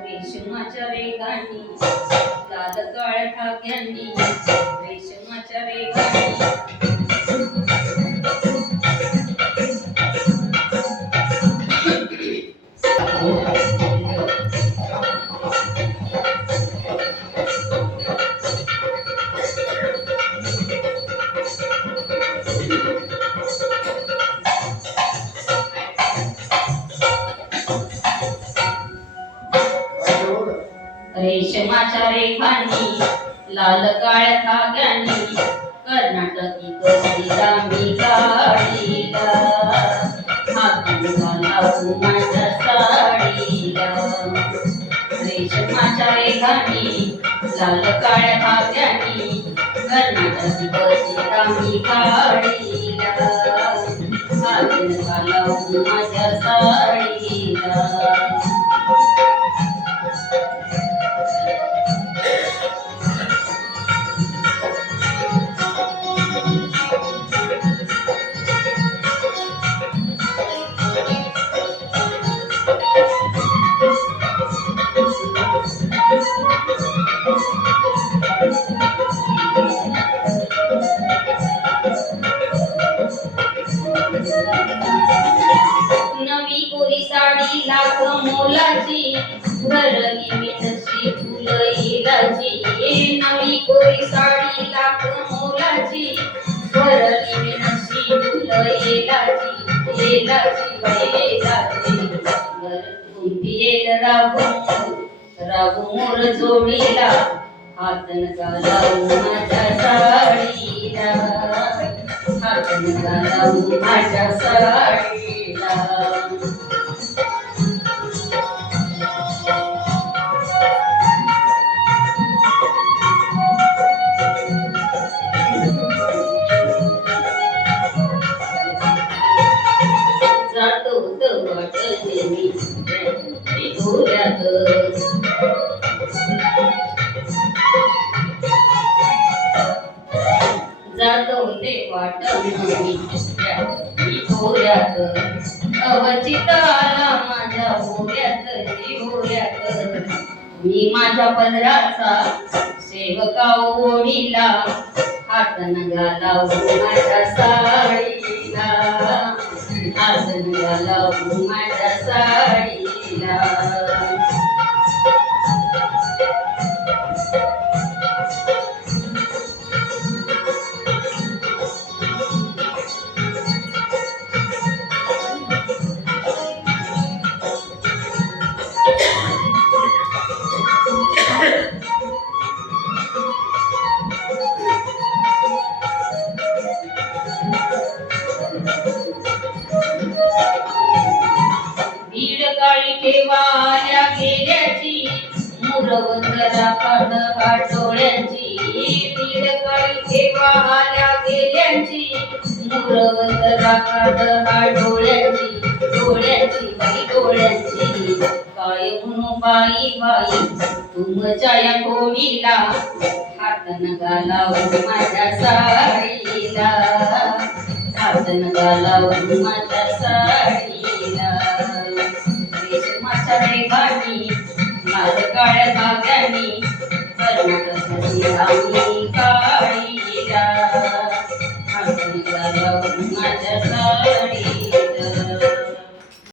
रेशमाच्या वेगाने लाल काळ्या धाग्यांनी रेशमाच्या वेगाने रेशमाच्या रेखांनी लाल काळ्या धाग्यांनी कर्नाटकी कसलीला मी काढीला हाताला लावू माझ्या साडीला रेशमाच्या रेखांनी लाल काळ्या धाग्यांनी कर्नाटकी कसलीला मी काढीला हाताला लावू माझ्या साडीला नवी कोरी साडी लाख मोलाची भरली मी तशी फुलईलाची नवी कोरी साडी लाख मोलाची भरली मी तशी फुलईलाची येलाची बैलाची येल रागू मोर जोडीला हातन घालावू माझ्या साडीला हातन घालावू माझ्या साडीला जातो वाटले मी डोळ्यात जातो ते वाटलं मी डोळ्यात अवचित आला माझ्या भोऱ्यात मी माझ्या पदराचा सेवका ओढीला हातन घालावू माझ्या साडीला हातन घालावू माझ्या साडीला भीड काळी ठेवाल्या गेल्याची मुरवंदरा काढ डोळ्यांची भीड काळी ठेवाल्या गेल्याची मुरवंदरा काढ डोळ्यांची बाई डोळ्यांची काय म्हणू बाई बाई तुमच्या या कोणीला हातन घालावू माझ्या साडीला हातन घालावू माझ्या साडीला रेशमाच्या रेखांनी लाल काळ्या धाग्यांनी कर्नाटकी राणी काढीला हातन घालावू माझ्या